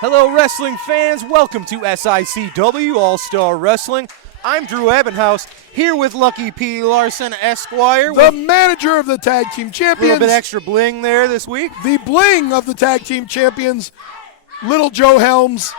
Hello, wrestling fans. Welcome to SICW All-Star Wrestling. I'm Drew Ebenhouse, here with Lucky P. Larson, Esquire. The manager of the Tag Team Champions. A little bit extra bling there this week. The bling of the Tag Team Champions, Little Joe Helms.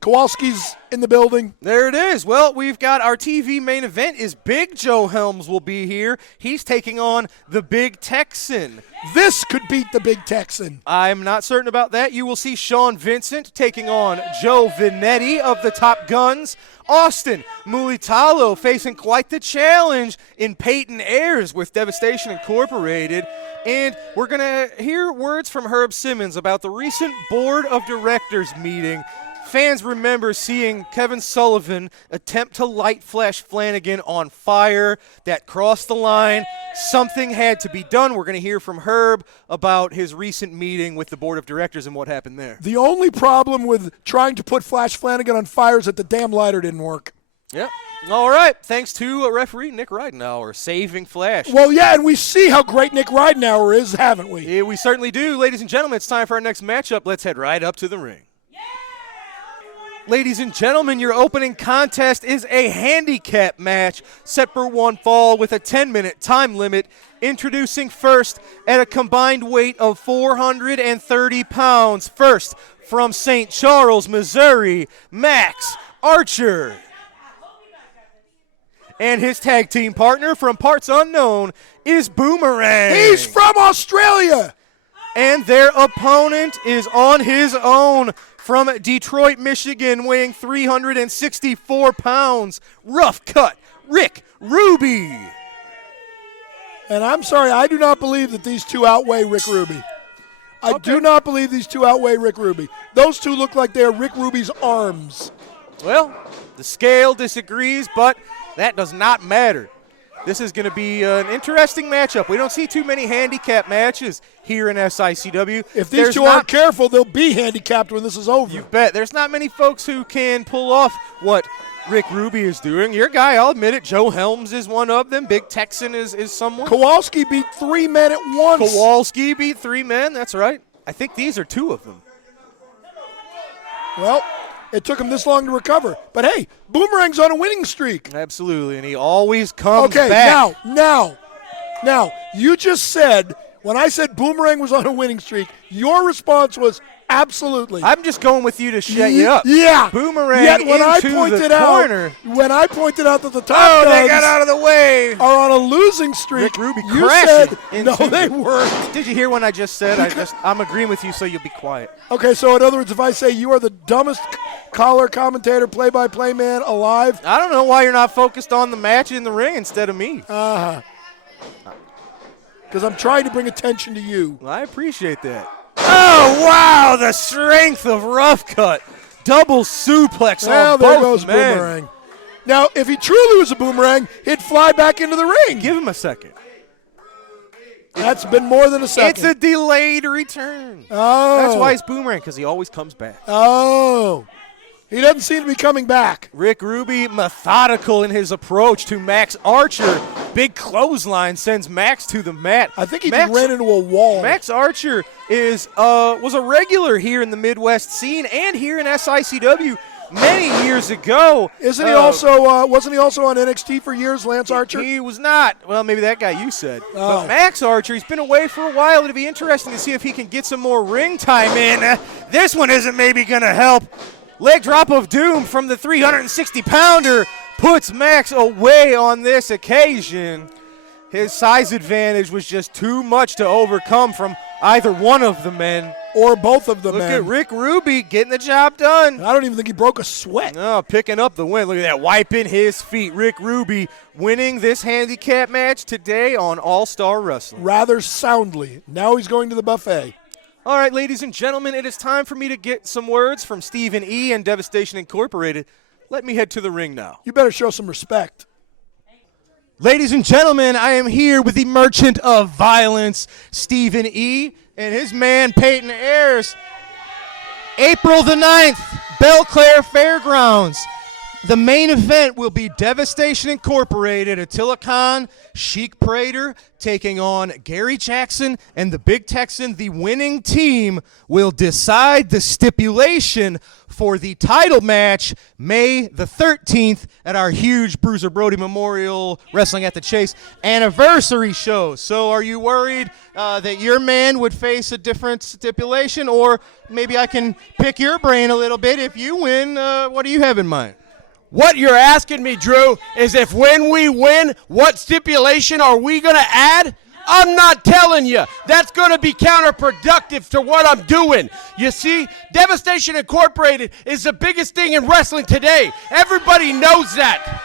Kowalski's in the building. There it is. Well, we've got our TV main event is Big Joe Helms will be here. He's taking on the Big Texan. This could beat the Big Texan. I'm not certain about that. You will see Sean Vincent taking on Joe Vinetti of the Top Guns. Austin Mulitolo facing quite the challenge in Peyton Ayers with Devastation Incorporated. And we're going to hear words from Herb Simmons about the recent Board of Directors meeting. Fans remember seeing Kevin Sullivan attempt to light Flash Flanagan on fire. That crossed the line. Something had to be done. We're going to hear from Herb about his recent meeting with the Board of Directors and what happened there. The only problem with trying to put Flash Flanagan on fire is that the damn lighter didn't work. Yep. All right. Thanks to referee Nick Ridenauer saving Flash. Well, yeah, and we see how great Nick Ridenauer is, haven't we? Yeah, we certainly do. Ladies and gentlemen, it's time for our next matchup. Let's head right up to the ring. Ladies and gentlemen, your opening contest is a handicap match set for one fall with a 10-minute time limit. Introducing first at a combined weight of 430 pounds. First, from St. Charles, Missouri, Max Archer. And his tag team partner from parts unknown is Boomerang. He's from Australia. And their opponent is on his own. From Detroit, Michigan, weighing 364 pounds, rough cut, Rick Ruby. And I'm sorry, I do not believe that these two outweigh Rick Ruby. I do not believe these two outweigh Rick Ruby. Those two look like they're Rick Ruby's arms. Well, the scale disagrees, but that does not matter. This is going to be an interesting matchup. We don't see too many handicap matches here in SICW. If these two aren't careful, they'll be handicapped when this is over. You bet. There's not many folks who can pull off what Rick Ruby is doing. Your guy, I'll admit it, Joe Helms is one of them. Big Texan is someone. Kowalski beat 3 men at once. Kowalski beat 3 men, that's right. I think these are 2 of them. Well, it took him this long to recover. But, hey, Boomerang's on a winning streak. Absolutely, and he always comes back. Okay, now, you just said, when I said Boomerang was on a winning streak, your response was absolutely. I'm just going with you to shut you up. Yeah. Boomerang Yet when into the corner. When I pointed out that the Top Guns they got out of the way. Are on a losing streak, Rick Ruby you crashed said, no, they weren't. Did you hear when I just said? I'm agreeing with you, so you'll be quiet. Okay, so in other words, if I say you are the dumbest color commentator, play-by-play man alive. I don't know why you're not focused on the match in the ring instead of me. Because I'm trying to bring attention to you. Well, I appreciate that. Oh, wow, the strength of Rough Cut. Double suplex on both there goes men. Boomerang. Now, if he truly was a Boomerang, he'd fly back into the ring. Give him a second. That's been more than a second. It's a delayed return. Oh. That's why he's Boomerang, because he always comes back. Oh. He doesn't seem to be coming back. Rick Ruby methodical in his approach to Max Archer. Big clothesline sends Max to the mat. I think he just ran into a wall. Max Archer was a regular here in the Midwest scene and here in SICW many years ago. Isn't he also? Wasn't he also on NXT for years, Lance Archer? He was not. Well, maybe that guy you said. But Max Archer, he's been away for a while. It'll be interesting to see if he can get some more ring time in. This one isn't maybe going to help. Leg drop of doom from the 360-pounder puts Max away on this occasion. His size advantage was just too much to overcome from either one of the men. Or both of the men. Look at Rick Ruby getting the job done. I don't even think he broke a sweat. No, picking up the win. Look at that, wiping his feet. Rick Ruby winning this handicap match today on All-Star Wrestling. Rather soundly. Now he's going to the buffet. All right, ladies and gentlemen, it is time for me to get some words from Stephen E. and Devastation Incorporated. Let me head to the ring now. You better show some respect. Ladies and gentlemen, I am here with the Merchant of Violence, Stephen E., and his man, Peyton Ayers. April the 9th, Belle Claire Fairgrounds. The main event will be Devastation Incorporated, Attila Khan, Sheik Prater taking on Gary Jackson and the Big Texan. The winning team will decide the stipulation for the title match May the 13th at our huge Bruiser Brody Memorial Wrestling at the Chase anniversary show. So are you worried that your man would face a different stipulation? Or maybe I can pick your brain a little bit. If you win, what do you have in mind? What you're asking me, Drew, is if when we win, what stipulation are we going to add? I'm not telling you. That's going to be counterproductive to what I'm doing. You see, Devastation Incorporated is the biggest thing in wrestling today. Everybody knows that.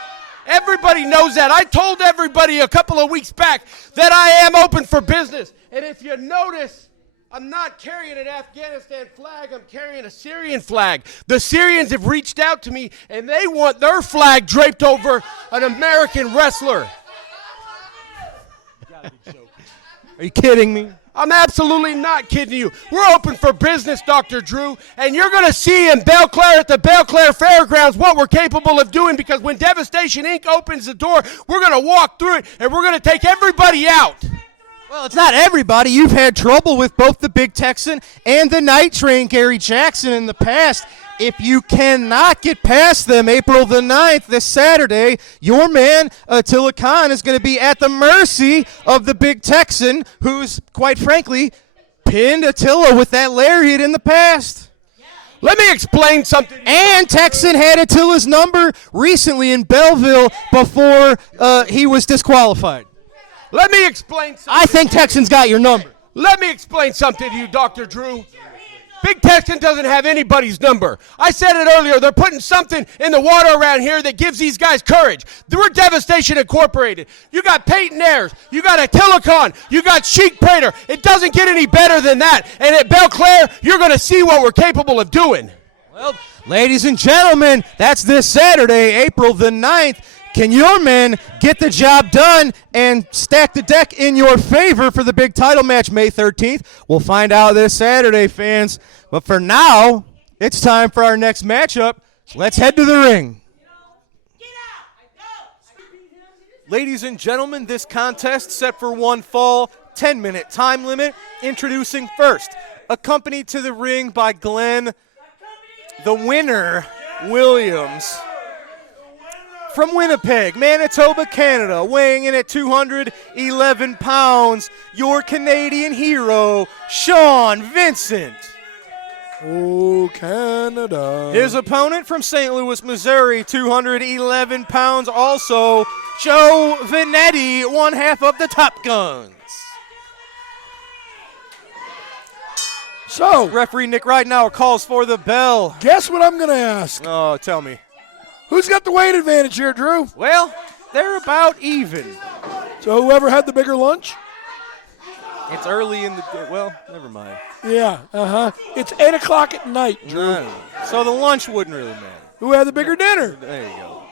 Everybody knows that. I told everybody a couple of weeks back that I am open for business. And if you notice, I'm not carrying an Afghanistan flag. I'm carrying a Syrian flag. The Syrians have reached out to me, and they want their flag draped over an American wrestler. Are you kidding me? I'm absolutely not kidding you. We're open for business, Dr. Drew, and you're going to see in Belle Claire at the Belle Claire Fairgrounds what we're capable of doing, because when Devastation Inc. opens the door, we're going to walk through it, and we're going to take everybody out. Well, it's not everybody. You've had trouble with both the Big Texan and the Night Train, Gary Jackson, in the past. If you cannot get past them April the 9th, this Saturday, your man, Attila Khan, is going to be at the mercy of the Big Texan, who's, quite frankly, pinned Attila with that lariat in the past. Let me explain something. And Texan had Attila's number recently in Belleville before he was disqualified. Let me explain something. I think Texan's got your number. Let me explain something to you, Dr. Drew. Big Texan doesn't have anybody's number. I said it earlier. They're putting something in the water around here that gives these guys courage. We're Devastation Incorporated. You got Peyton Ayers. You got Attila Khan. You got Sheik Prater. It doesn't get any better than that. And at Belle Claire, you're going to see what we're capable of doing. Well, ladies and gentlemen, that's this Saturday, April the 9th. Can your men get the job done and stack the deck in your favor for the big title match May 13th? We'll find out this Saturday, fans. But for now, it's time for our next matchup. Let's head to the ring. Ladies and gentlemen, this contest set for one fall, 10-minute time limit. Introducing first, accompanied to the ring by Glenn, the winner, Williams. From Winnipeg, Manitoba, Canada, weighing in at 211 pounds, your Canadian hero, Sean Vincent. Oh, Canada. His opponent from St. Louis, Missouri, 211 pounds, also Joe Vinetti, one half of the Top Guns. So, referee Nick Ridenauer calls for the bell. Guess what I'm going to ask? Oh, tell me. Who's got the weight advantage here, Drew? Well, they're about even. So whoever had the bigger lunch? It's early in the day. Well, never mind. Yeah, It's 8 o'clock at night, Drew. No. So the lunch wouldn't really matter. Who had the bigger dinner? There you go.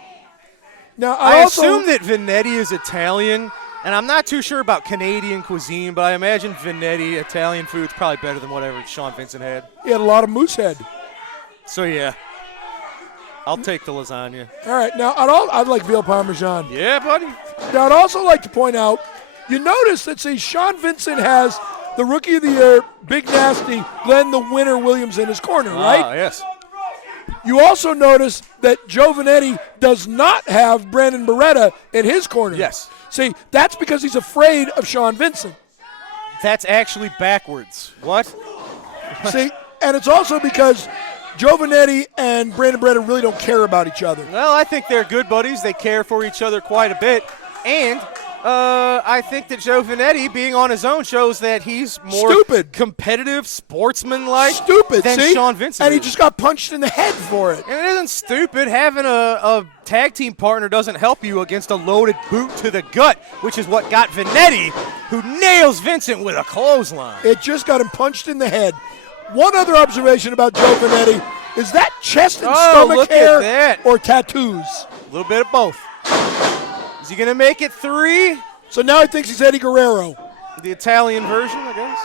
Now, I assume that Vinetti is Italian, and I'm not too sure about Canadian cuisine, but I imagine Vinetti, Italian food's probably better than whatever Sean Vincent had. He had a lot of moose head. So, yeah. I'll take the lasagna. All right. Now, I'd like veal parmesan. Yeah, buddy. Now, I'd also like to point out, you notice that, see, Sean Vincent has the Rookie of the Year, Big Nasty, Glenn the Winner Williams in his corner, right? Ah, yes. You also notice that Joe Vinetti does not have Brandon Beretta in his corner. Yes. See, that's because he's afraid of Sean Vincent. That's actually backwards. What? See, and it's also because Joe Vinetti and Brandon Beretta really don't care about each other. Well, I think they're good buddies. They care for each other quite a bit. And I think that Joe Vinetti, being on his own, shows that he's more competitive, sportsmanlike than Sean Vincent. And he just got punched in the head for it. And it isn't stupid. Having a tag team partner doesn't help you against a loaded boot to the gut, which is what got Vinetti, who nails Vincent with a clothesline. It just got him punched in the head. One other observation about Joe Vinetti is that chest and stomach hair or tattoos? A little bit of both. Is he going to make it 3? So now he thinks he's Eddie Guerrero. The Italian version, I guess.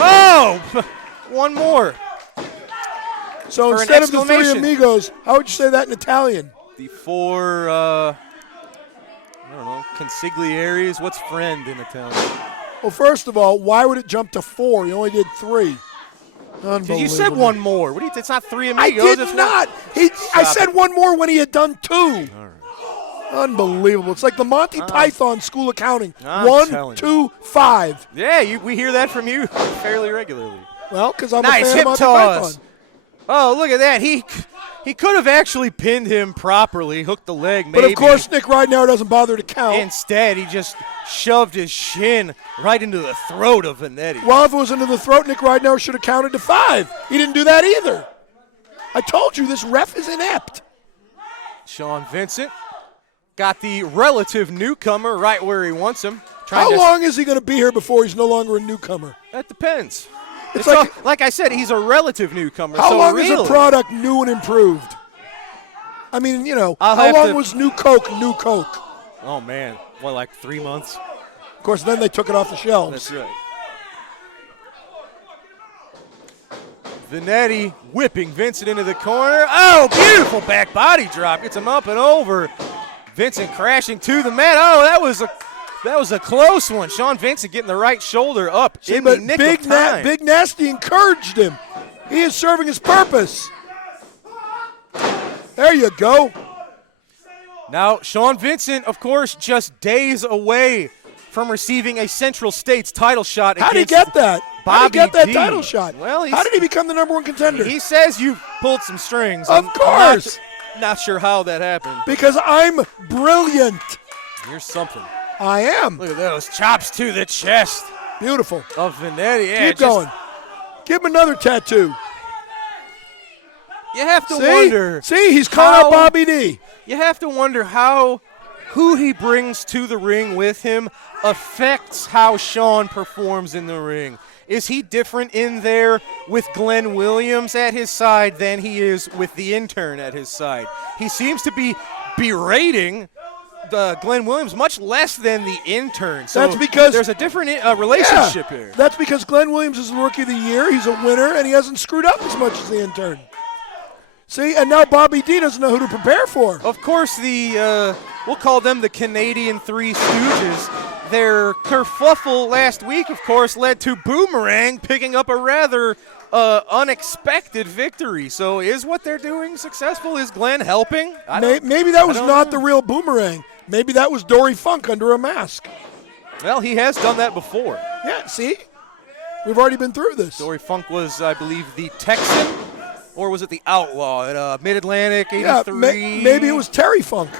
Oh! One more. So instead of the three amigos, how would you say that in Italian? The 4, I don't know, consiglieres. What's friend in Italian? Well, first of all, why would it jump to 4? You only did 3. Unbelievable. You said one more. What do you? It's not 3 amigos. I did it's not. I said one more when he had done 2. Unbelievable. It's like the Monty Python School Accounting. I'm 1, 2, 5. Yeah, we hear that from you fairly regularly. Well, because I'm Nice a fan hip of Monty toss. Python. Oh, look at that. He could have actually pinned him properly, hooked the leg maybe. But, of course, Nick Ridenour doesn't bother to count. Instead, he just shoved his shin right into the throat of Vanetti. Well, if it was into the throat, Nick Ridenour should have counted to 5. He didn't do that either. I told you, this ref is inept. Sean Vincent got the relative newcomer right where he wants him. How long is he going to be here before he's no longer a newcomer? That depends. It's like I said, he's a relative newcomer. How long really, is a product new and improved? I mean, how long was New Coke new Coke? Oh, man. What, like 3 months? Of course, then they took it off the shelves. That's right. Vanetti whipping Vincent into the corner. Oh, beautiful back body drop. Gets him up and over. Vincent crashing to the mat. Oh, that was a close one. Sean Vincent getting the right shoulder up in the nick of time. Big Nasty encouraged him. He is serving his purpose. There you go. Now, Sean Vincent, of course, just days away from receiving a Central States title shot. How did he get that? How did he get that title shot? Well, how did he become the #1 contender? He says you pulled some strings. Of course. Not sure how that happened. Because I'm brilliant. You're something. I am. Look at those chops to the chest. Beautiful. Of Vanetti. Yeah, keep going. Give him another tattoo. You have to wonder. See, he's calling out Bobby D. You have to wonder how who he brings to the ring with him affects how Sean performs in the ring. Is he different in there with Glenn Williams at his side than he is with the intern at his side? He seems to be berating Glenn Williams much less than the intern. So that's because there's a different relationship here. That's because Glenn Williams is the Rookie of the Year. He's a winner, and he hasn't screwed up as much as the intern. See, and now Bobby D doesn't know who to prepare for. Of course, we'll call them the Canadian Three Stooges. Their kerfuffle last week, of course, led to Boomerang picking up a rather unexpected victory. So is what they're doing successful? Is Glenn helping? Maybe that was not the real Boomerang. Maybe that was Dory Funk under a mask. Well, he has done that before. Yeah, see? We've already been through this. Dory Funk was, I believe, the Texan, or was it the Outlaw at Mid-Atlantic, 83? Yeah, maybe it was Terry Funk.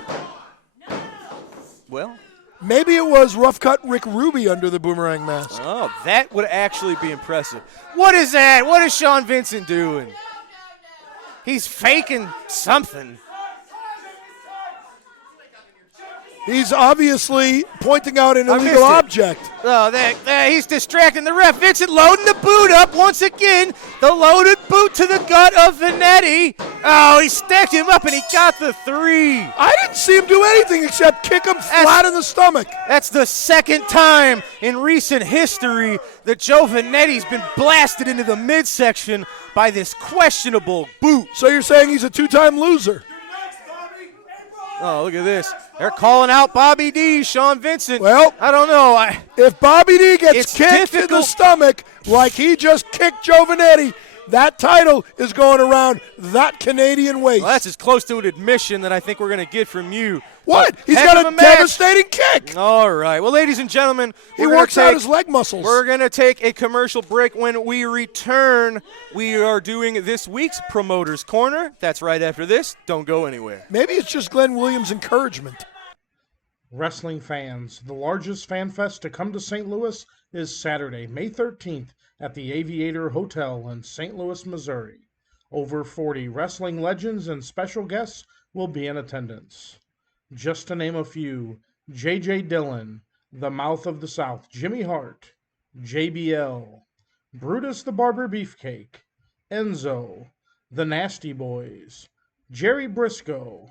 Well, maybe it was Rough Cut Rick Ruby under the Boomerang mask. Oh, that would actually be impressive. What is that? What is Sean Vincent doing? He's faking something. He's obviously pointing out an illegal object. Oh, he's distracting the ref. Vincent loading the boot up once again. The loaded boot to the gut of Vanetti. Oh, he stacked him up and he got the 3. I didn't see him do anything except kick him flat in the stomach. That's the second time in recent history that Joe Vanetti's been blasted into the midsection by this questionable boot. So you're saying he's a 2-time loser? Oh, look at this. They're calling out Bobby D, Sean Vincent. Well, I don't know. If Bobby D gets kicked in the stomach like he just kicked Joe Vanetti, that title is going around that Canadian waist. Well, that's as close to an admission that I think we're going to get from you. What? He's got a devastating kick. All right. Well, ladies and gentlemen, he works out his leg muscles. We're going to take a commercial break. When we return, we are doing this week's Promoter's Corner. That's right after this. Don't go anywhere. Maybe it's just Glenn Williams' encouragement. Wrestling fans, the largest fan fest to come to St. Louis is Saturday, May 13th at the Aviator Hotel in St. Louis, Missouri. Over 40 wrestling legends and special guests will be in attendance. Just to name a few: J.J. Dillon, the Mouth of the South, Jimmy Hart, JBL, Brutus the Barber Beefcake, Enzo, the Nasty Boys, Jerry Briscoe,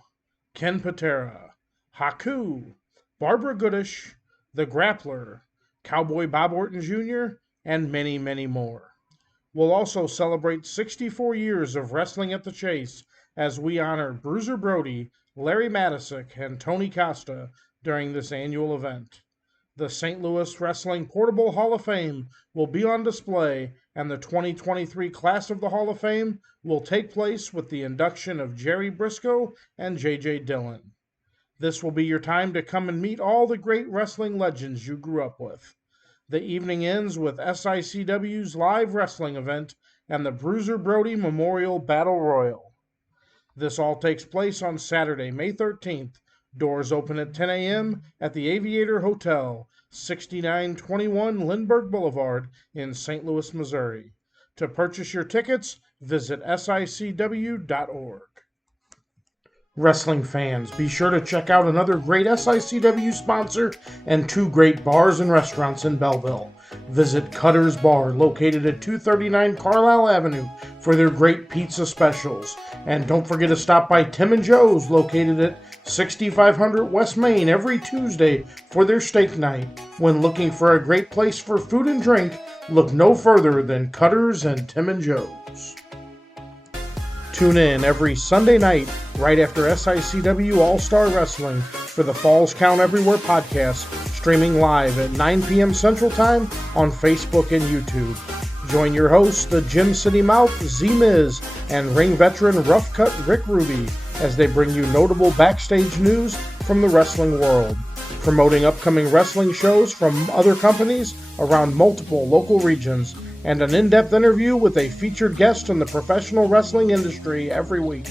Ken Patera, Haku, Barbara Goodish, The Grappler, Cowboy Bob Orton Jr., and many, many more. We'll also celebrate 64 years of wrestling at the Chase as we honor Bruiser Brody, Larry Matisick, and Tony Costa during this annual event. The St. Louis Wrestling Portable Hall of Fame will be on display, and the 2023 class of the Hall of Fame will take place with the induction of Jerry Briscoe and J.J. Dillon. This will be your time to come and meet all the great wrestling legends you grew up with. The evening ends with SICW's live wrestling event and the Bruiser Brody Memorial Battle Royal. This all takes place on Saturday, May 13th. Doors open at 10 a.m. at the Aviator Hotel, 6921 Lindbergh Boulevard in St. Louis, Missouri. To purchase your tickets, visit SICW.org. Wrestling fans, be sure to check out another great SICW sponsor and two great bars and restaurants in Belleville. Visit Cutter's Bar, located at 239 Carlisle Avenue, for their great pizza specials. And don't forget to stop by Tim and Joe's, located at 6500 West Main, every Tuesday for their steak night. When looking for a great place for food and drink, look no further than Cutter's and Tim and Joe's. Tune in every Sunday night right after SICW All-Star Wrestling for the Falls Count Everywhere podcast, streaming live at 9 p.m. Central Time on Facebook and YouTube. Join your hosts, the Gym City Mouth, Z-Miz, and ring veteran Rough Cut Rick Ruby as they bring you notable backstage news from the wrestling world, promoting upcoming wrestling shows from other companies around multiple local regions, and an in-depth interview with a featured guest in the professional wrestling industry every week.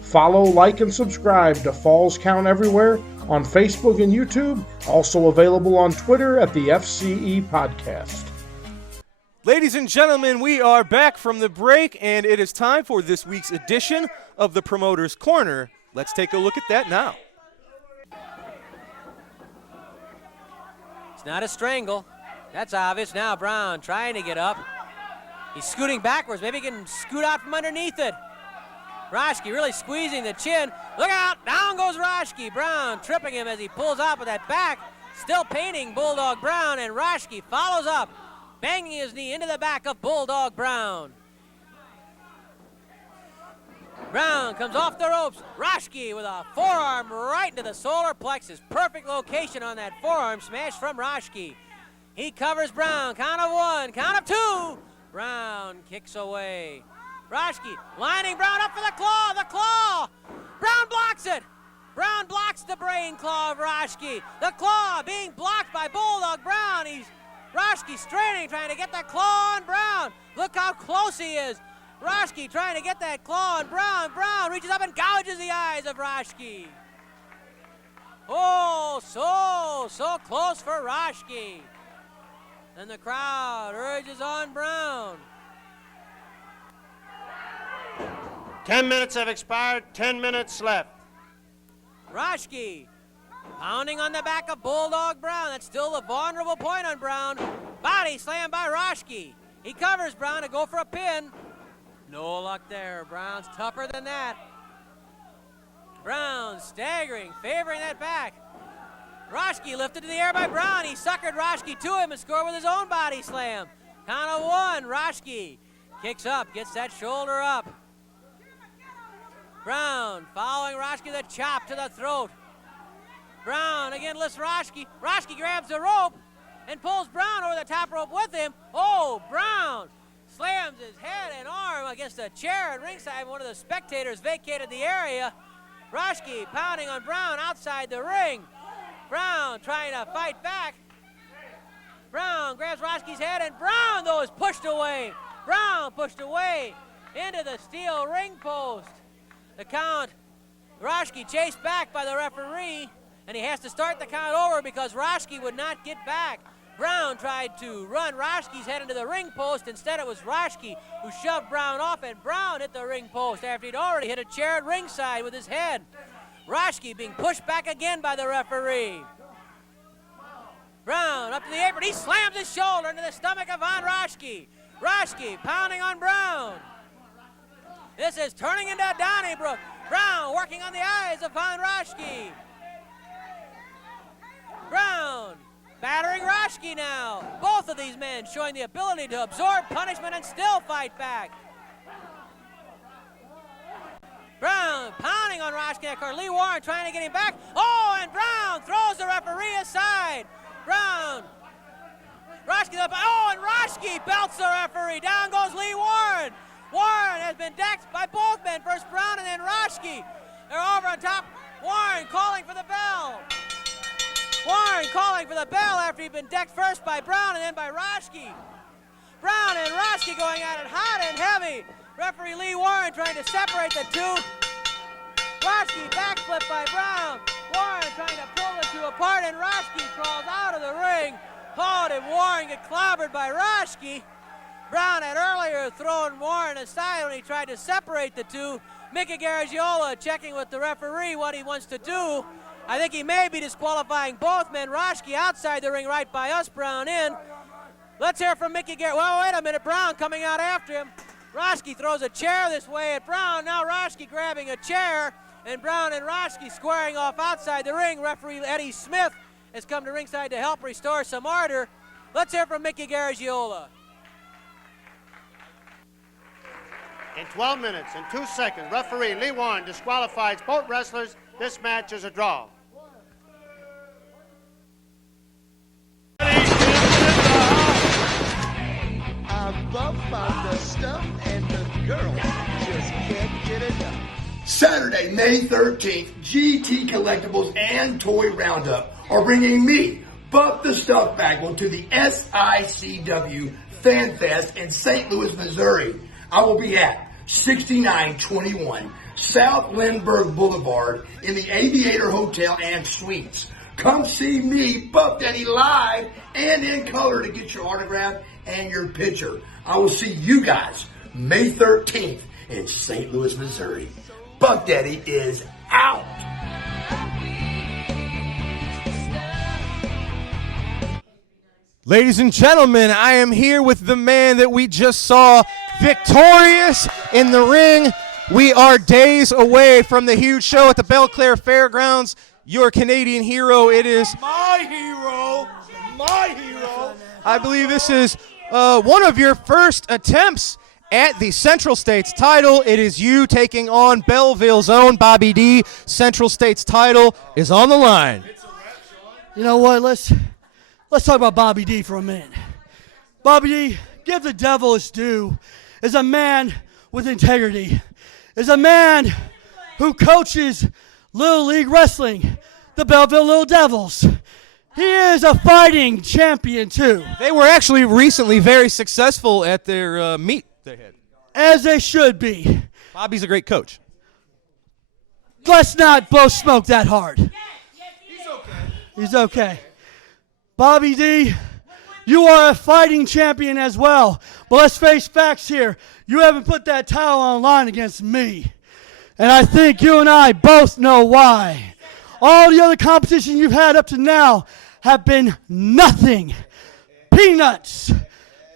Follow, like, and subscribe to Falls Count Everywhere on Facebook and YouTube, also available on Twitter at the FCE Podcast. Ladies and gentlemen, we are back from the break, and it is time for this week's edition of the Promoter's Corner. Let's take a look at that now. It's not a strangle. That's obvious. Now Brown trying to get up. He's scooting backwards. Maybe he can scoot out from underneath it. Roski really squeezing the chin. Look out! Down goes Roski. Brown tripping him as he pulls out with that back. Still painting Bulldog Brown, and Roski follows up, banging his knee into the back of Bulldog Brown. Brown comes off the ropes. Roski with a forearm right into the solar plexus. Perfect location on that forearm smash from Roski. He covers Brown. Count of one, count of two. Brown kicks away. Roski lining Brown up for the claw. The claw. Brown blocks it. Brown blocks the brain claw of Roski. The claw being blocked by Bulldog Brown. Roski straining, trying to get that claw on Brown. Look how close he is. Roski trying to get that claw on Brown. Brown reaches up and gouges the eyes of Roski. Oh, so close for Roski. And the crowd urges on Brown. 10 minutes have expired, 10 minutes left. Roski pounding on the back of Bulldog Brown. That's still the vulnerable point on Brown. Body slam by Roski. He covers Brown to go for a pin. No luck there. Brown's tougher than that. Brown staggering, favoring that back. Roski lifted to the air by Brown. He suckered Roski to him and scored with his own body slam. Count of one. Roski kicks up, gets that shoulder up. Brown following Roski with a chop to the throat. Brown again lifts Roski. Roski grabs the rope and pulls Brown over the top rope with him. Oh, Brown slams his head and arm against a chair at ringside. One of the spectators vacated the area. Roski pounding on Brown outside the ring. Brown trying to fight back. Brown grabs Roski's head, and Brown, though, is pushed away. Brown pushed away into the steel ring post. The count, Roski chased back by the referee, and he has to start the count over because Roski would not get back. Brown tried to run Roski's head into the ring post. Instead, it was Roski who shoved Brown off, and Brown hit the ring post after he'd already hit a chair at ringside with his head. Roski being pushed back again by the referee. Brown up to the apron. He slams his shoulder into the stomach of Von Roski. Roski pounding on Brown. This is turning into Donnybrook. Brown working on the eyes of Von Roski. Brown battering Roski now. Both of these men showing the ability to absorb punishment and still fight back. Brown pounding on Roski at corner. Lee Warren trying to get him back. Oh, and Brown throws the referee aside. Brown. Roski up. Oh, and Roski belts the referee. Down goes Lee Warren. Warren has been decked by both men. First Brown and then Roski. They're over on top. Warren calling for the bell. Warren calling for the bell after he'd been decked first by Brown and then by Roski. Brown and Roski going at it hot and heavy. Referee Lee Warren trying to separate the two. Roski backflip by Brown. Warren trying to pull the two apart, and Roski crawls out of the ring. Oh, did Warren get clobbered by Roski? Brown had earlier thrown Warren aside when he tried to separate the two. Mickey Garagiola checking with the referee what he wants to do. I think he may be disqualifying both men. Roski outside the ring right by us, Brown in. Let's hear from Mickey Garagiola. Well, wait a minute, Brown coming out after him. Roski throws a chair this way at Brown. Now Roski grabbing a chair, and Brown and Roski squaring off outside the ring. Referee Eddie Smith has come to ringside to help restore some order. Let's hear from Mickey Garagiola. In 12 minutes and 2 seconds, referee Lee Warren disqualifies both wrestlers. This match is a draw. Above found the stuff and the girls just can't get enough. Saturday, May 13th, GT Collectibles and Toy Roundup are bringing me, Buck the Stuff Bagwell, to the SICW Fan Fest in St. Louis, Missouri. I will be at 6921 South Lindbergh Boulevard in the Aviator Hotel and Suites. Come see me, Buck Daddy, live and in color to get your autograph and your picture. I will see you guys May 13th in St. Louis, Missouri. Buck Daddy is out. Ladies and gentlemen, I am here with the man that we just saw victorious in the ring. We are days away from the huge show at the Belclair Fairgrounds. Your Canadian hero, it is My hero. I believe this is one of your first attempts at the Central States title. It is you taking on Belleville's own Bobby D. Central States title is on the line. You know what? Let's talk about Bobby D for a minute. Bobby D, give the devil his due, is a man with integrity, is a man who coaches Little League Wrestling, the Belleville Little Devils. He is a fighting champion, too. They were actually recently very successful at their meet they had. As they should be. Bobby's a great coach. Let's not blow smoke that hard. He's okay. Bobby D, you are a fighting champion as well. But let's face facts here. You haven't put that title on the line against me. And I think you and I both know why. All the other competition you've had up to now have been nothing. Peanuts.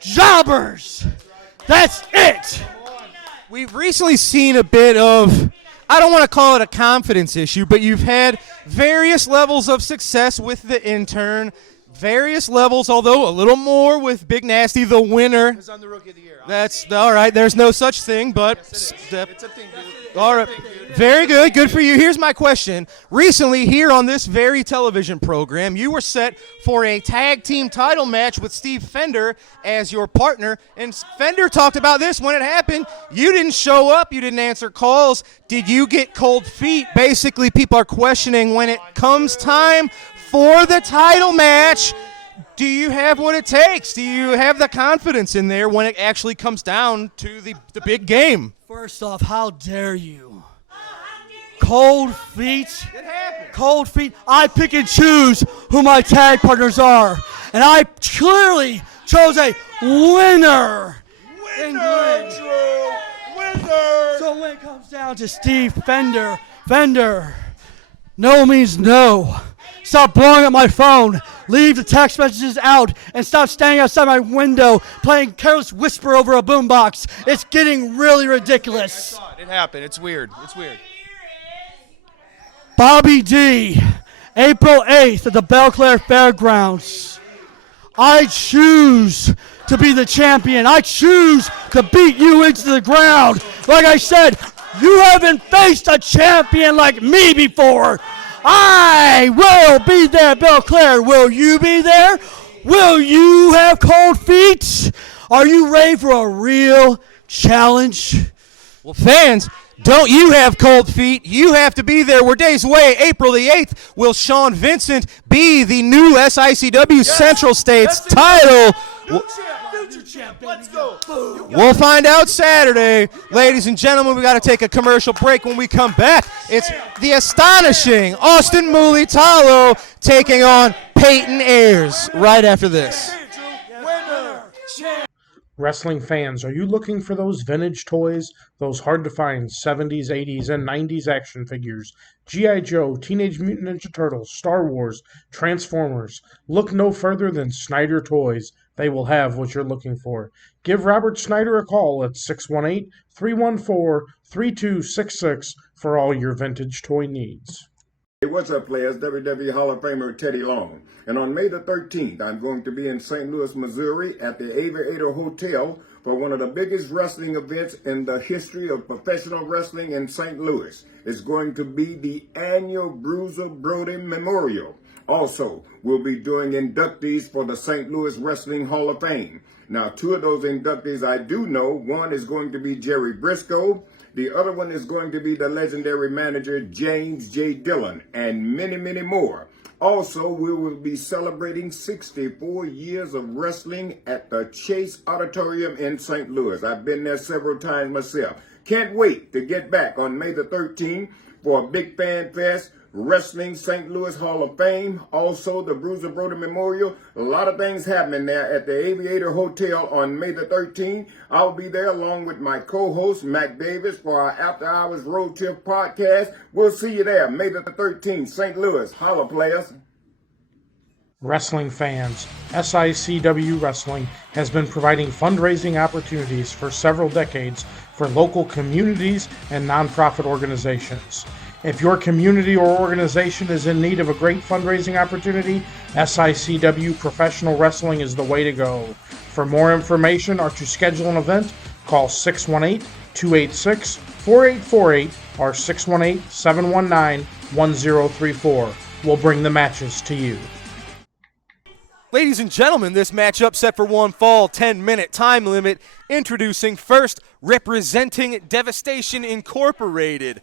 Jobbers. That's it. We've recently seen a bit of, I don't want to call it a confidence issue, but you've had various levels of success with the intern. Various levels, although a little more with Big Nasty, the winner. He's on the Rookie of the Year. That's all right. There's no such thing, but It's a thing, dude. all right. Very good. Good for you. Here's my question. Recently, here on this very television program, you were set for a tag team title match with Steve Fender as your partner. And Fender talked about this when it happened. You didn't show up. You didn't answer calls. Did you get cold feet? Basically, people are questioning when it comes time for the title match. Do you have what it takes? Do you have the confidence in there when it actually comes down to the big game? First off, how dare you? Cold feet? It happened. Cold feet. I pick and choose who my tag partners are. And I clearly chose a winner. Winner, Drew. Winner. So when it comes down to Steve Fender, no means no. Stop blowing up my phone. Leave the text messages out and stop standing outside my window playing Careless Whisper over a boombox. It's getting really ridiculous. It happened. It's weird. Bobby D, April 8th at the Belclair Fairgrounds. I choose to be the champion. I choose to beat you into the ground. Like I said, You haven't faced a champion like me before. I will be there, Bill Clare. Will you be there? Will you have cold feet? Are you ready for a real challenge? Well, fans, don't you have cold feet? You have to be there. We're days away. April the 8th, will Sean Vincent be the new SICW Central States title? Let's go. We'll find out Saturday. Ladies and gentlemen, we got to take a commercial break. When we come back, it's the astonishing Austin Mulitolo taking on Peyton Ayers right after this. Wrestling fans, are you looking for those vintage toys, those hard-to-find 70s, 80s, and 90s action figures? G.I. Joe, Teenage Mutant Ninja Turtles, Star Wars, Transformers. Look no further than Snyder Toys. They will have what you're looking for. Give Robert Snyder a call at 618-314-3266 for all your vintage toy needs. Hey, what's up, players? WWE Hall of Famer Teddy Long. And on May the 13th, I'm going to be in St. Louis, Missouri at the Aviator Hotel for one of the biggest wrestling events in the history of professional wrestling in St. Louis. It's going to be the annual Bruiser Brody Memorial. Also, we'll be doing inductees for the St. Louis Wrestling Hall of Fame. Now, two of those inductees I do know. One is going to be Jerry Briscoe. The other one is going to be the legendary manager James J. Dillon, and many, many more. Also, we will be celebrating 64 years of wrestling at the Chase Auditorium in St. Louis. I've been there several times myself. Can't wait to get back on May the 13th for a big fan fest. Wrestling St. Louis Hall of Fame, also the Bruiser Brody Memorial. A lot of things happening there at the Aviator Hotel on May the 13th. I'll be there along with my co-host, Mac Davis, for our After Hours Road Trip podcast. We'll see you there, May the 13th, St. Louis. Holla, players. Wrestling fans, SICW Wrestling has been providing fundraising opportunities for several decades for local communities and nonprofit organizations. If your community or organization is in need of a great fundraising opportunity, SICW Professional Wrestling is the way to go. For more information or to schedule an event, call 618-286-4848 or 618-719-1034. We'll bring the matches to you. Ladies and gentlemen, this matchup set for one fall, 10-minute time limit. Introducing first, representing Devastation Incorporated.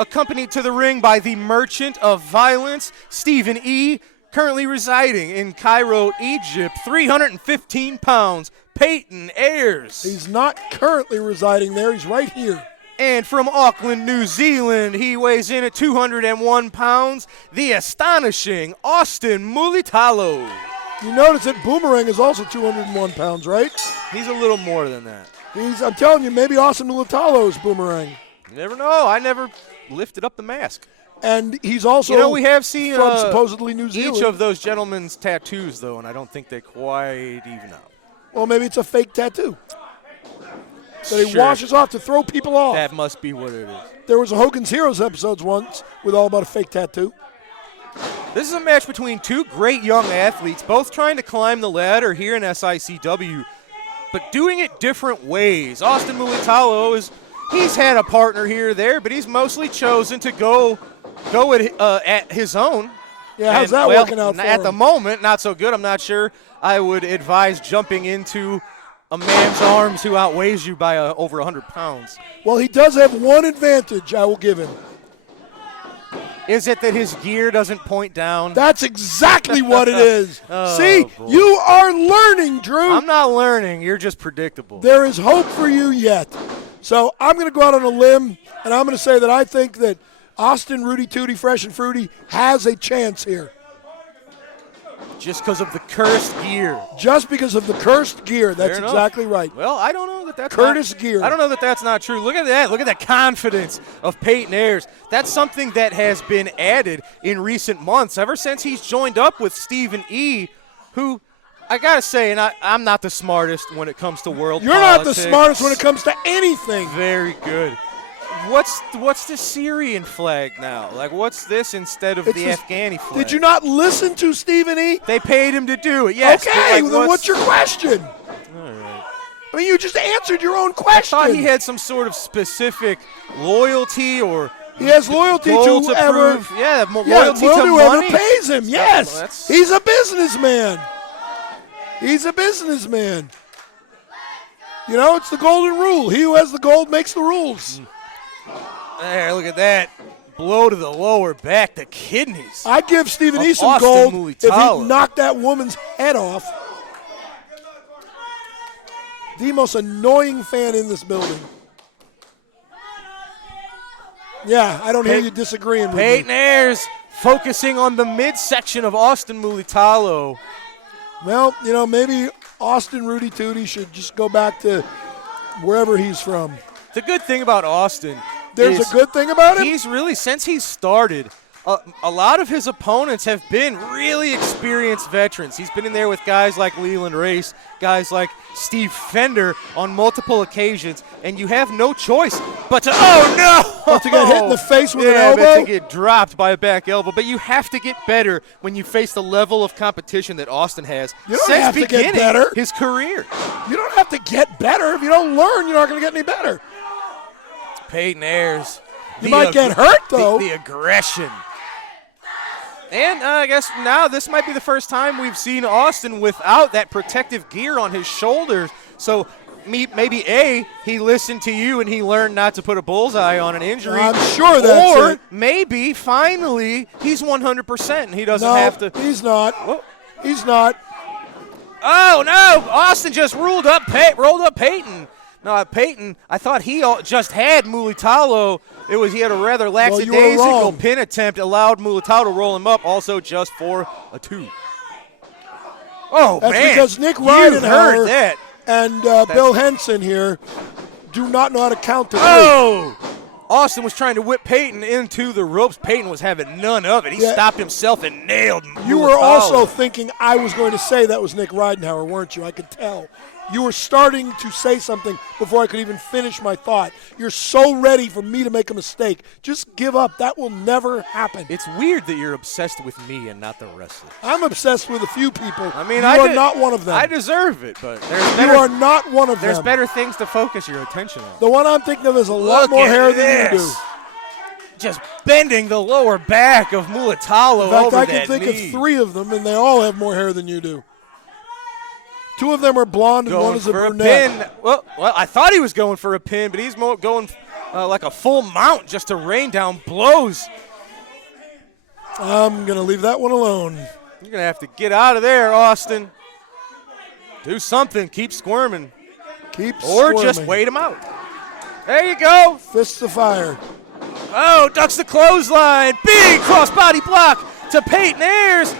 Accompanied to the ring by the Merchant of Violence, Stephen E., currently residing in Cairo, Egypt, 315 pounds, Peyton Ayers. He's not currently residing there. He's right here. And from Auckland, New Zealand, he weighs in at 201 pounds, the astonishing Austin Mulitolo. You notice that Boomerang is also 201 pounds, right? He's a little more than that. I'm telling you, maybe Austin Mulitalo is Boomerang. You never know. I never lifted up the mask. And he's also we have seen from supposedly New Zealand. Each of those gentlemen's tattoos, though, and I don't think they quite even out. Well, maybe it's a fake tattoo that he washes off to throw people off. That must be what it is. There was a Hogan's Heroes episodes once with all about a fake tattoo. This is a match between two great young athletes, both trying to climb the ladder here in SICW, but doing it different ways. Austin Mulitalo he's had a partner here or there, but he's mostly chosen to go at his own. Yeah, how's that working out for him? At the moment, not so good. I'm not sure I would advise jumping into a man's arms who outweighs you by over 100 pounds. Well, he does have one advantage I will give him. Is it that his gear doesn't point down? That's exactly what it is. Oh, see, boy. You are learning, Drew. I'm not learning. You're just predictable. There is hope for you yet. So I'm going to go out on a limb, and I'm going to say that I think that Austin Rudy Tooty, Fresh and Fruity, has a chance here. Just because of the cursed gear. Just because of the cursed gear. That's exactly right. Well, I don't know that that's Curtis gear. I don't know that that's not true. Look at that. Look at the confidence of Peyton Ayers. That's something that has been added in recent months, ever since he's joined up with Stephen E., who, I got to say, and I'm not the smartest when it comes to world You're politics. not the smartest when it comes to anything. Very good. What's the Syrian flag now? Like, what's this instead of the Afghani flag? Did you not listen to Stephen E.? They paid him to do it, yes. Okay, then what's your question? All right. mean, you just answered your own question. I thought he had some sort of specific loyalty or he has loyalty goal to whoever. prove. Yeah, loyalty to whoever money. pays him. Yes, he's a businessman. He's a businessman. You know, it's the golden rule. He who has the gold makes the rules. There, look at that. Blow to the lower back, the kidneys. I'd give Stephen E some Austin gold Mulitalo. if he knocked that woman's head off. The most annoying fan in this building. Yeah, I don't hear you disagreeing with me. Peyton Ayers focusing on the midsection of Austin Mulitalo. Well, you know, maybe Austin Rudy Tootie should just go back to wherever he's from. The good thing about Austin There's is a good thing about him? he's really, since he started, a lot of his opponents have been really experienced veterans. He's been in there with guys like Leland Race, guys like Steve Fender on multiple occasions, and you have no choice but to, oh no! But to get hit in the face with an Yeah, elbow? but to get dropped by a back elbow. But you have to get better when you face the level of competition that Austin has You don't since have to get beginning better. his career. You don't have to get better. If you don't learn, you're not going to get any better. Peyton Ayers. You might get hurt, though. The aggression. And I guess now this might be the first time we've seen Austin without that protective gear on his shoulders. So maybe A, he listened to you and he learned not to put a bullseye on an injury. I'm sure that's or it. maybe and he's 100% and he doesn't No, have to. he's not. Whoa. He's not. Oh, no. Austin just rolled up Peyton. No, Peyton, I thought he just had Mulitalo. He had a rather lackadaisical pin attempt, allowed Mulitalo to roll him up, also just for a 2. Oh, That's man. because Nick You heard Ridenhour that. and Bill Henson here do not know how to count to 3. Oh! Austin was trying to whip Peyton into the ropes. Peyton was having none of it. He stopped himself and nailed Mulitalo. You were also thinking I was going to say that was Nick Ridenhour, weren't you? I could tell. You were starting to say something before I could even finish my thought. You're so ready for me to make a mistake. Just give up. That will never happen. It's weird that you're obsessed with me and not the wrestler. I'm obsessed with a few people. I mean, you are not one of them. I deserve it, but you are not one of them. There's better things to focus your attention on. The one I'm thinking of is a lot more hair than you do. Just bending the lower back of Mulitalo In fact, over I that can think knee. of 3 of them, and they all have more hair than you do. 2 of them are blonde, and one is a brunette. Pin. Well, I thought he was going for a pin, but he's going like a full mount just to rain down blows. I'm going to leave that one alone. You're going to have to get out of there, Austin. Do something. Keep squirming. Or just wait him out. There you go. Fists of fire. Oh, ducks the clothesline. Big crossbody block to Peyton Ayers.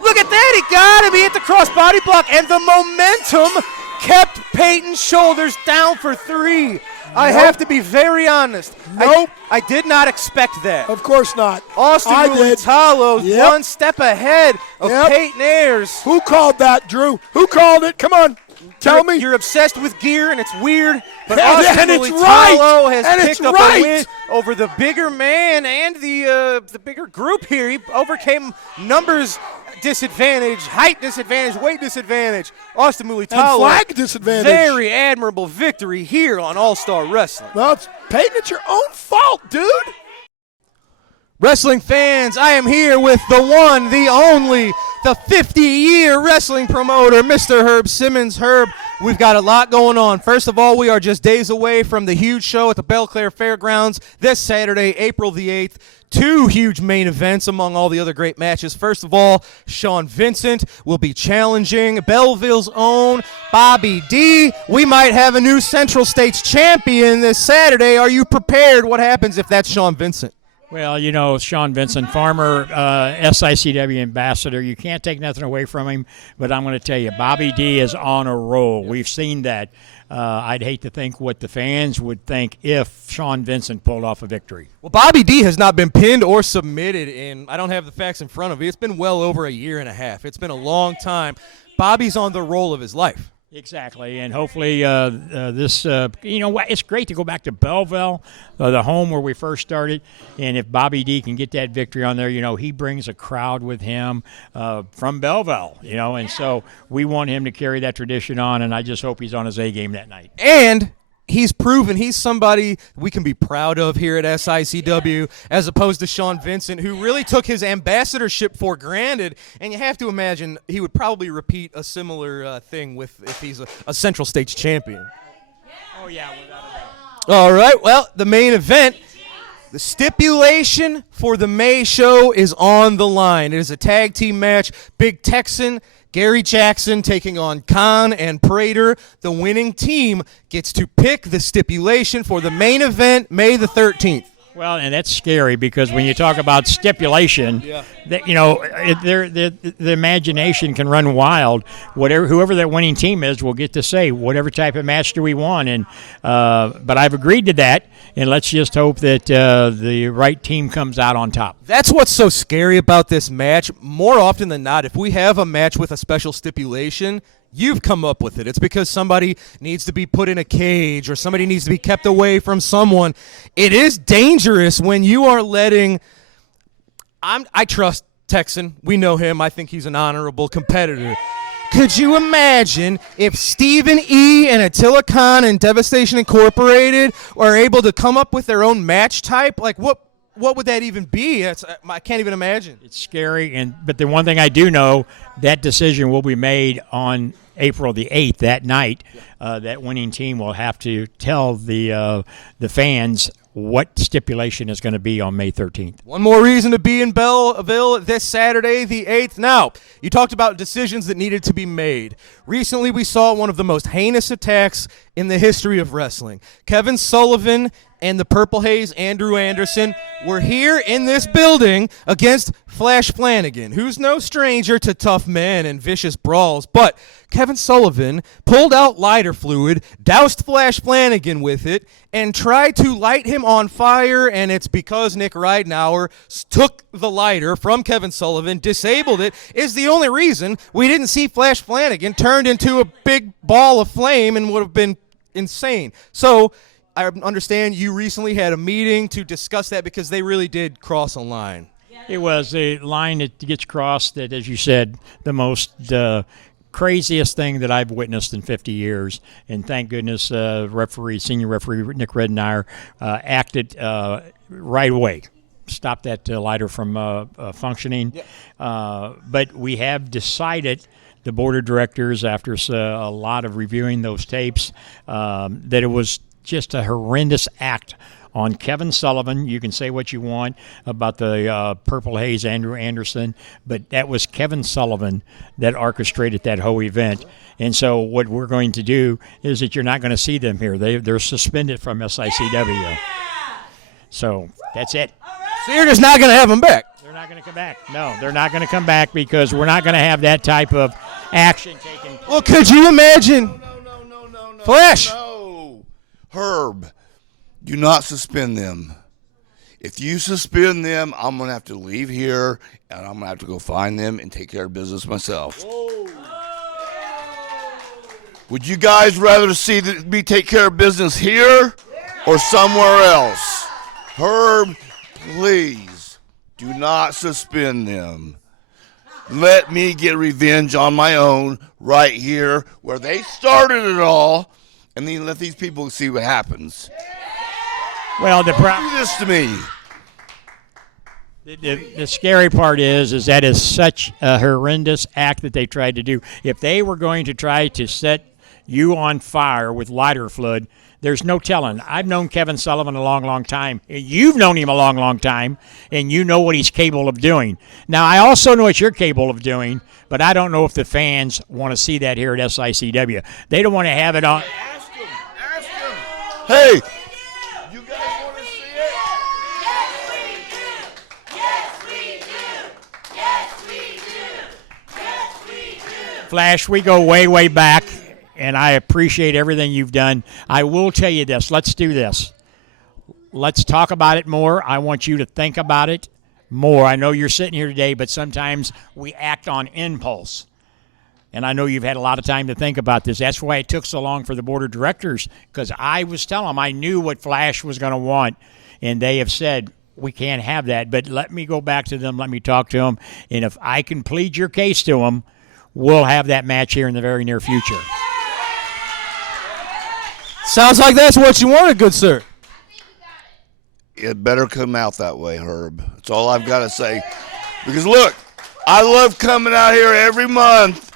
Look at that. He got him. He hit the crossbody block, and the momentum kept Peyton's shoulders down for 3. I have to be very honest. Nope. I did not expect that. Of course not. Austin Mulitalo's one step ahead of Peyton Ayers. Who called that, Drew? Who called it? Come on. Tell me. You're obsessed with gear, and it's weird. But And Austin it's Mulitalo right. has And picked it's up right. a win over the bigger man and the bigger group here. He overcame numbers disadvantage, height disadvantage, weight disadvantage. Austin Mulitalo. And flag disadvantage. Very admirable victory here on All-Star Wrestling. Well, Peyton, it's your own fault, dude. Wrestling fans, I am here with the one, the only, the 50-year wrestling promoter, Mr. Herb Simmons. Herb, we've got a lot going on. First of all, we are just days away from the huge show at the Belle Claire Fairgrounds this Saturday, April the 8th. 2 huge main events among all the other great matches. First of all, Sean Vincent will be challenging Belleville's own Bobby D. We might have a new Central States champion this Saturday. Are you prepared? What happens if that's Sean Vincent? Well, you know, Sean Vincent, former SICW ambassador. You can't take nothing away from him, but I'm going to tell you, Bobby D is on a roll. We've seen that. I'd hate to think what the fans would think if Sean Vincent pulled off a victory. Well, Bobby D has not been pinned or submitted in, I don't have the facts in front of me, it's been well over a year and a half. It's been a long time. Bobby's on the roll of his life. Exactly, and hopefully this, it's great to go back to Belleville, the home where we first started, and if Bobby D can get that victory on there, he brings a crowd with him from Belleville, and so we want him to carry that tradition on, and I just hope he's on his A game that night. And he's proven he's somebody we can be proud of here at SICW, as opposed to Sean Vincent, who really took his ambassadorship for granted. And you have to imagine he would probably repeat a similar thing if he's a Central States champion. Oh, yeah, without a doubt. All right, well, the main event, the stipulation for the May show is on the line. It is a tag team match. Big Texan Gary Jackson taking on Khan and Prater. The winning team gets to pick the stipulation for the main event, May the 13th. Well, and that's scary because when you talk about stipulation, the imagination can run wild. Whoever that winning team is will get to say whatever type of match do we want. And but I've agreed to that, and let's just hope that the right team comes out on top. That's what's so scary about this match. More often than not, if we have a match with a special stipulation, you've come up with it. It's because somebody needs to be put in a cage or somebody needs to be kept away from someone. It is dangerous when you are letting I trust Texan. We know him. I think he's an honorable competitor. Could you imagine if Stephen E. and Attila Khan and Devastation Incorporated are able to come up with their own match type? Like, what would that even be? I can't even imagine. It's scary, but the one thing I do know, that decision will be made on April the 8th, that night. That winning team will have to tell the fans what stipulation is going to be on May 13th. One more reason to be in Belleville this Saturday, the 8th. Now, you talked about decisions that needed to be made. Recently, we saw one of the most heinous attacks in the history of wrestling. Kevin Sullivan and the Purple Haze, Andrew Anderson, were here in this building against Flash Flanagan, who's no stranger to tough men and vicious brawls. But Kevin Sullivan pulled out lighter fluid, doused Flash Flanagan with it, and tried to light him on fire, and it's because Nick Ridenour took the lighter from Kevin Sullivan, disabled it, is the only reason we didn't see Flash Flanagan turned into a big ball of flame and would have been insane. So I understand you recently had a meeting to discuss that because they really did cross a line. It was a line that gets crossed that, as you said, the most craziest thing that I've witnessed in 50 years. And thank goodness senior referee Nick Ridenour acted right away. Stopped that lighter from functioning. Yeah. But we have decided, the board of directors, after a lot of reviewing those tapes, that it was just a horrendous act on Kevin Sullivan. You can say what you want about the Purple Haze, Andrew Anderson, but that was Kevin Sullivan that orchestrated that whole event. And so what we're going to do is that you're not going to see them here. They're suspended from SICW. Yeah! So that's it. So you're just not going to have them back? They're not going to come back. No, they're not going to come back because we're not going to have that type of action taken place. Well, could you imagine? No, Flash. No. Herb, do not suspend them. If you suspend them, I'm going to have to leave here, and I'm going to have to go find them and take care of business myself. Whoa. Would you guys rather see me take care of business here or somewhere else? Herb, please do not suspend them. Let me get revenge on my own right here where they started it all, and then let these people see what happens. Well, do this to me. The scary part is that is such a horrendous act that they tried to do. If they were going to try to set you on fire with lighter fluid, there's no telling. I've known Kevin Sullivan a long, long time. You've known him a long, long time, and you know what he's capable of doing. Now, I also know what you're capable of doing, but I don't know if the fans want to see that here at SICW. They don't want to have it on. Ask him. Hey, you guys want to see it? Yes, we do. Yes, we do. Yes, we do. Yes, we do. Flash, we go way, way back, and I appreciate everything you've done. I will tell you this. Let's do this. Let's talk about it more. I want you to think about it more. I know you're sitting here today, but sometimes we act on impulse. and I know you've had a lot of time to think about this. That's why it took so long for the board of directors, because I was telling them I knew what Flash was going to want, and they have said, we can't have that. But let me go back to them, let me talk to them, and if I can plead your case to them, we'll have that match here in the very near future. Sounds like that's what you wanted, good sir. It better come out that way, Herb. That's all I've got to say. Because, look, I love coming out here every month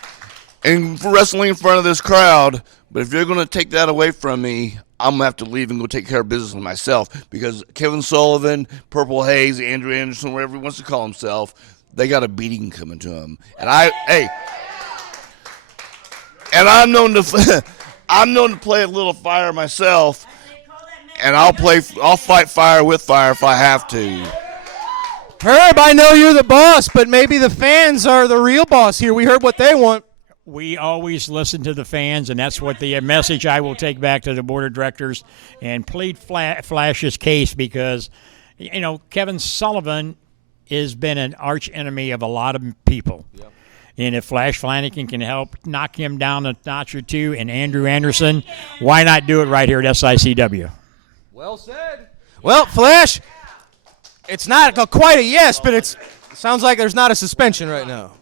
and wrestling in front of this crowd, but if you're going to take that away from me, I'm going to have to leave and go take care of business with myself, because Kevin Sullivan, Purple Haze, Andrew Anderson, whatever he wants to call himself, they got a beating coming to them. And I'm known to play a little fire myself, and I'll fight fire with fire if I have to. Herb, I know you're the boss, but maybe the fans are the real boss here. We heard what they want. We always listen to the fans, and that's what the message I will take back to the board of directors and plead Flash's case, because, you know, Kevin Sullivan has been an arch enemy of a lot of people. Yep. And if Flash Flanagan can help knock him down a notch or two, and Andrew Anderson, why not do it right here at SICW? Well said. Well, Flash, it's not quite a yes, but it sounds like there's not a suspension right now.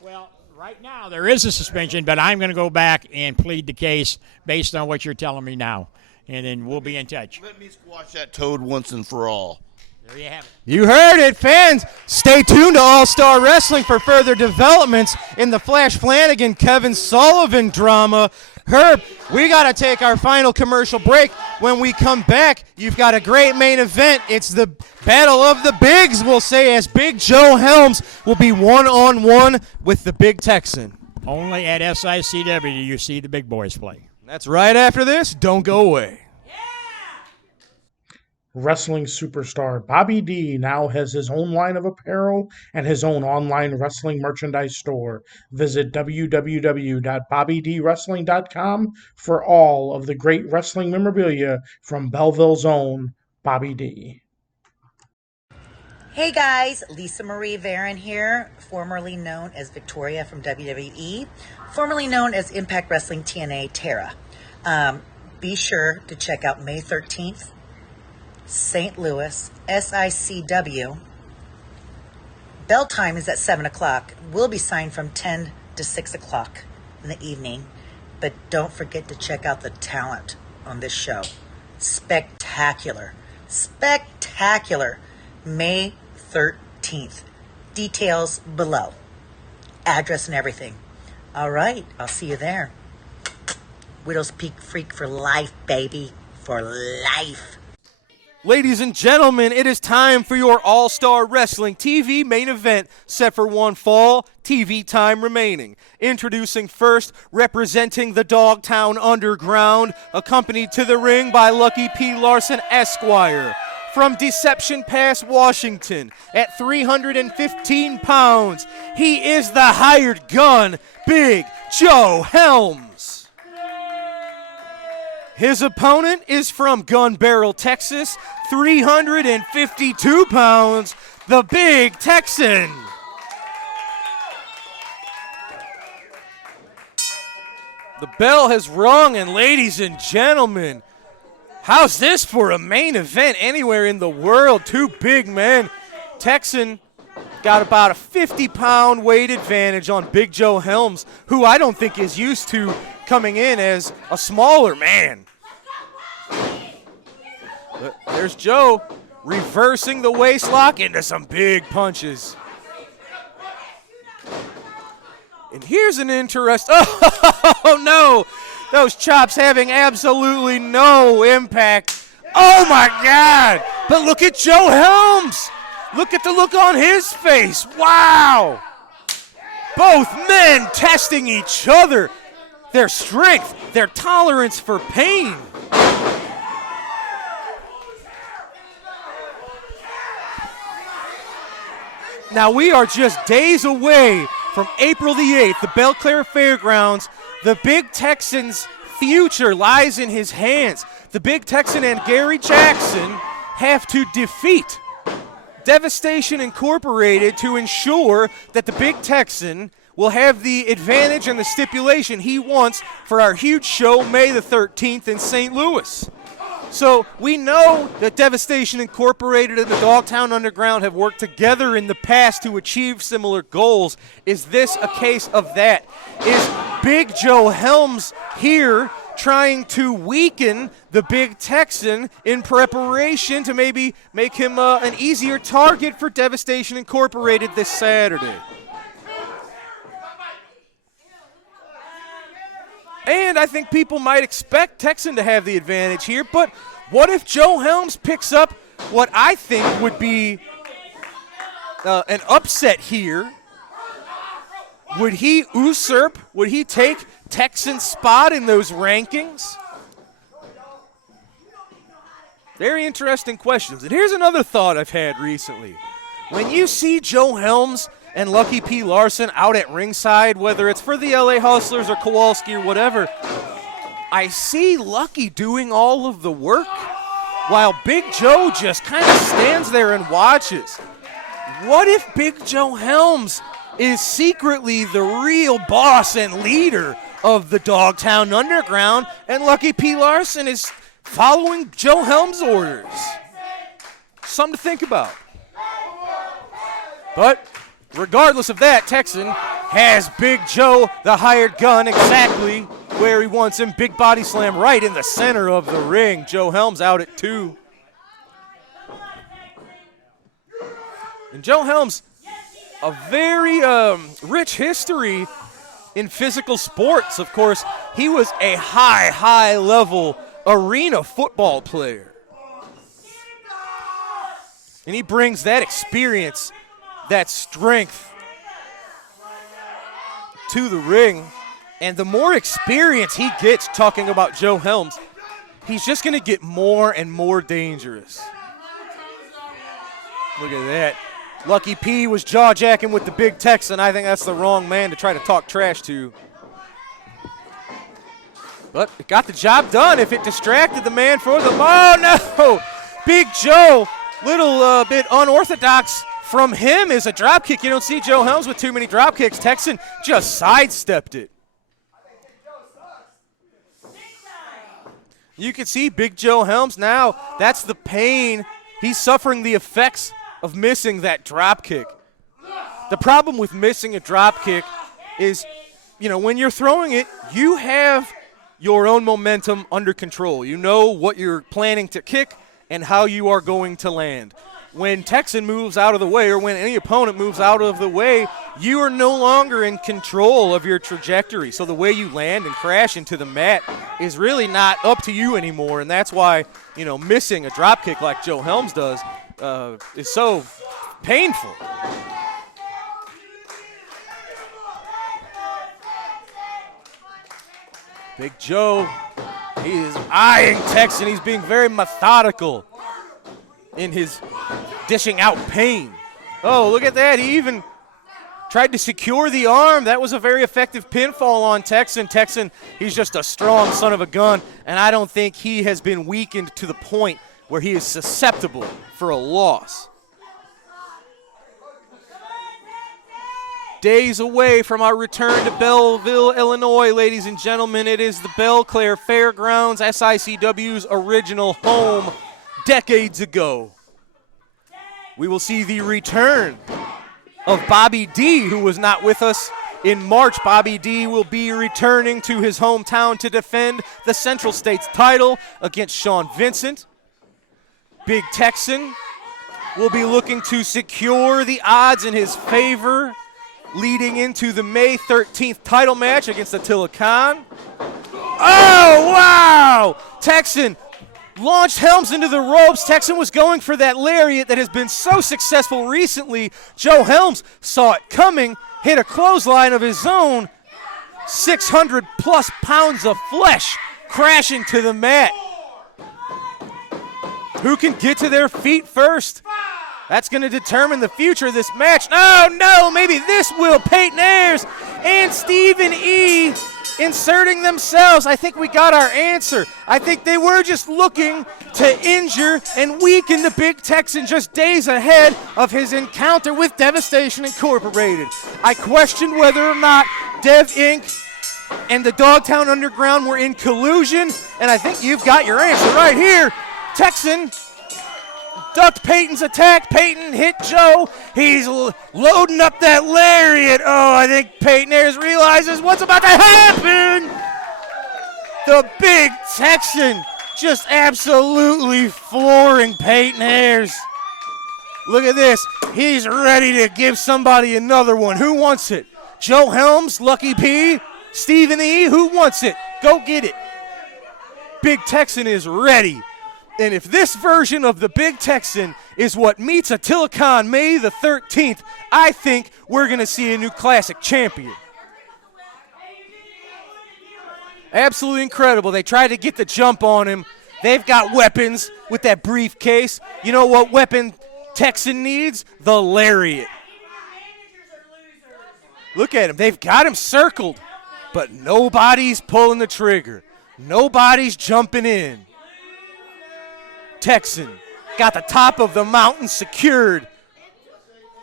Well, right now there is a suspension, but I'm going to go back and plead the case based on what you're telling me now, and then we'll be in touch. Let me squash that toad once and for all. There you have it. You heard it, fans. Stay tuned to All-Star Wrestling for further developments in the Flash Flanagan, Kevin Sullivan drama. Herb, we got to take our final commercial break. When we come back, you've got a great main event. It's the Battle of the Bigs, we'll say, as Big Joe Helms will be one-on-one with the Big Texan. Only at SICW do you see the big boys play. That's right after this. Don't go away. Wrestling superstar Bobby D now has his own line of apparel and his own online wrestling merchandise store. Visit www.bobbydwrestling.com for all of the great wrestling memorabilia from Belleville's own Bobby D. Hey guys, Lisa Marie Varon here, formerly known as Victoria from WWE, formerly known as Impact Wrestling TNA Tara. Be sure to check out May 13th. St. Louis, SICW. Bell time is at 7 o'clock. We'll be signed from 10 to 6 o'clock in the evening. But don't forget to check out the talent on this show. Spectacular. Spectacular. May 13th. Details below. Address and everything. All right, I'll see you there. Widow's Peak Freak for life, baby. For life. Ladies and gentlemen, it is time for your All-Star Wrestling TV main event set for one fall, TV time remaining. Introducing first, representing the Dogtown Underground, accompanied to the ring by Lucky P. Larson, Esquire. From Deception Pass, Washington, at 315 pounds, he is the hired gun, Big Joe Helms. His opponent is from Gun Barrel, Texas, 352 pounds, the Big Texan. The bell has rung, and ladies and gentlemen, how's this for a main event anywhere in the world? Two big men. Texan got about a 50-pound weight advantage on Big Joe Helms, who I don't think is used to coming in as a smaller man. But there's Joe reversing the waist lock into some big punches. And here's an oh no, those chops having absolutely no impact. Oh my God, but look at Joe Helms. Look at the look on his face. Wow. Both men testing each other, their strength, their tolerance for pain. Now we are just days away from April the 8th, the Belle Claire Fairgrounds. The Big Texan's future lies in his hands. The Big Texan and Gary Jackson have to defeat Devastation Incorporated to ensure that the Big Texan will have the advantage and the stipulation he wants for our huge show May the 13th in St. Louis. So we know that Devastation Incorporated and the Dogtown Underground have worked together in the past to achieve similar goals. Is this a case of that? Is Big Joe Helms here trying to weaken the Big Texan in preparation to maybe make him an easier target for Devastation Incorporated this Saturday? And I think people might expect Texan to have the advantage here, but what if Joe Helms picks up what I think would be an upset here? Would he usurp? Would he take Texan's spot in those rankings? Very interesting questions. And here's another thought I've had recently. When you see Joe Helms and Lucky P. Larson out at ringside, whether it's for the LA Hustlers or Kowalski or whatever, I see Lucky doing all of the work while Big Joe just kind of stands there and watches. What if Big Joe Helms is secretly the real boss and leader of the Dogtown Underground and Lucky P. Larson is following Joe Helms' orders? Something to think about. But regardless of that, Texan has Big Joe, the hired gun, exactly where he wants him. Big body slam right in the center of the ring. Joe Helms out at 2. And Joe Helms, a very rich history in physical sports. Of course, he was a high-level arena football player. And he brings that experience, that strength to the ring. And the more experience he gets talking about Joe Helms, he's just going to get more and more dangerous. Look at that. Lucky P was jaw-jacking with the Big Texan. I think that's the wrong man to try to talk trash to. But it got the job done if it distracted the man for the ball. Oh, no! Big Joe, little bit unorthodox from him is a drop kick. You don't see Joe Helms with too many drop kicks. Texan just sidestepped it. You can see Big Joe Helms now. That's the pain. He's suffering the effects of missing that drop kick. The problem with missing a drop kick is, you know, when you're throwing it, you have your own momentum under control. You know what you're planning to kick and how you are going to land. When Texan moves out of the way, or when any opponent moves out of the way, you are no longer in control of your trajectory. So the way you land and crash into the mat is really not up to you anymore, and that's why, you know, missing a drop kick like Joe Helms does is so painful. Big Joe, he is eyeing Texan. He's being very methodical in his dishing out pain. Oh, look at that. He even tried to secure the arm. That was a very effective pinfall on Texan. Texan, he's just a strong son of a gun, and I don't think he has been weakened to the point where he is susceptible for a loss. Days away from our return to Belleville, Illinois, ladies and gentlemen. It is the Belle Claire Fairgrounds, SICW's original home decades ago. We will see the return of Bobby D, who was not with us in March. Bobby D will be returning to his hometown to defend the Central States title against Sean Vincent. Big Texan will be looking to secure the odds in his favor leading into the May 13th title match against Attila Khan. Oh, wow! Texan launched Helms into the ropes. Texan was going for that lariat that has been so successful recently. Joe Helms saw it coming, hit a clothesline of his own. 600-plus pounds of flesh crashing to the mat. Who can get to their feet first? That's going to determine the future of this match. Oh, no, maybe this will. Peyton Ayers and Stephen E. inserting themselves. I think we got our answer. I think they were just looking to injure and weaken the Big Texan just days ahead of his encounter with Devastation Incorporated. I question whether or not Dev Inc. and the Dogtown Underground were in collusion, and I think you've got your answer right here. Texan ducked Peyton's attack. Peyton hit Joe. He's loading up that lariat. Oh, I think Peyton Ayers realizes what's about to happen. The Big Texan just absolutely flooring Peyton Ayers. Look at this. He's ready to give somebody another one. Who wants it? Joe Helms, Lucky P, Stephen E. Who wants it? Go get it. Big Texan is ready. And if this version of the Big Texan is what meets Attila Khan May the 13th, I think we're going to see a new classic champion. Absolutely incredible. They tried to get the jump on him. They've got weapons with that briefcase. You know what weapon Texan needs? The lariat. Look at him. They've got him circled, but nobody's pulling the trigger. Nobody's jumping in. Texan got the top of the mountain secured.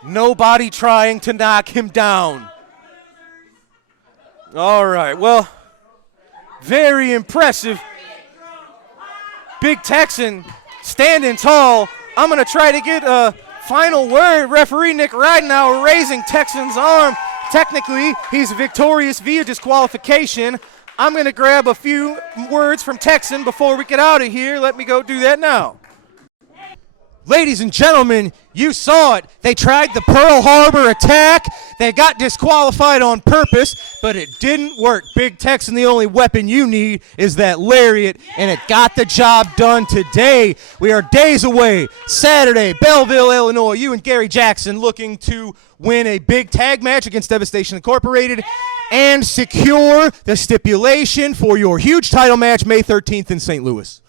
Nobody trying to knock him down. All right, well, very impressive. Big Texan standing tall. I'm going to try to get a final word. Referee Nick Ridenauer raising Texan's arm. Technically, he's victorious via disqualification. I'm going to grab a few words from Texan before we get out of here. Let me go do that now. Ladies and gentlemen, you saw it. They tried the Pearl Harbor attack. They got disqualified on purpose, but it didn't work. Big Texan, the only weapon you need is that lariat, and it got the job done today. We are days away. Saturday, Belleville, Illinois. You and Gary Jackson looking to win a big tag match against Devastation Incorporated and secure the stipulation for your huge title match May 13th in St. Louis.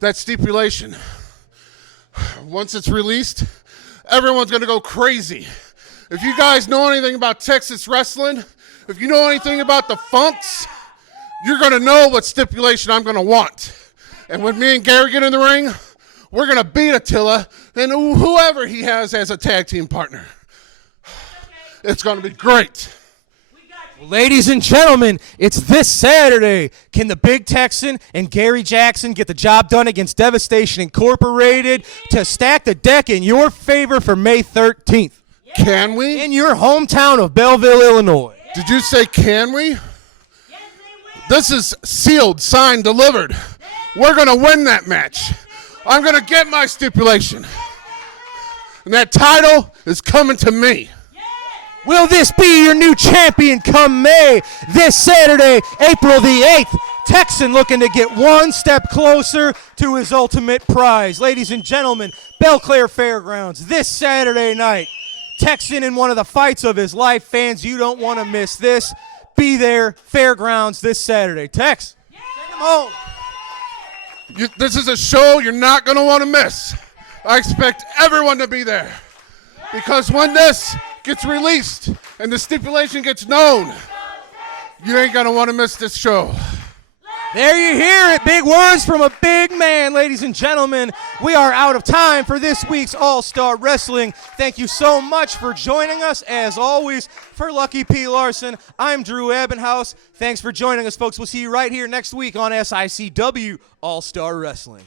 That stipulation, once it's released, everyone's going to go crazy. If you guys know anything about Texas wrestling, if you know anything about the Funks, you're going to know what stipulation I'm going to want. And when me and Gary get in the ring, we're going to beat Attila and whoever he has as a tag team partner. It's going to be great. Ladies and gentlemen, it's this Saturday. Can the Big Texan and Gary Jackson get the job done against Devastation Incorporated to stack the deck in your favor for May 13th? Can we? In your hometown of Belleville, Illinois. Did you say can we? This is sealed, signed, delivered. We're going to win that match. I'm going to get my stipulation. And that title is coming to me. Will this be your new champion come May? This Saturday, April the 8th, Texan looking to get one step closer to his ultimate prize. Ladies and gentlemen, Belclair Fairgrounds this Saturday night. Texan in one of the fights of his life. Fans, you don't want to miss this. Be there, Fairgrounds this Saturday. Tex, send him home. This is a show you're not going to want to miss. I expect everyone to be there. Because when this gets released and the stipulation gets known, you ain't going to want to miss this show. There you hear it. Big words from a big man, ladies and gentlemen. We are out of time for this week's All-Star Wrestling. Thank you so much for joining us. As always, for Lucky P. Larson, I'm Drew Abbenhouse. Thanks for joining us, folks. We'll see you right here next week on SICW All-Star Wrestling.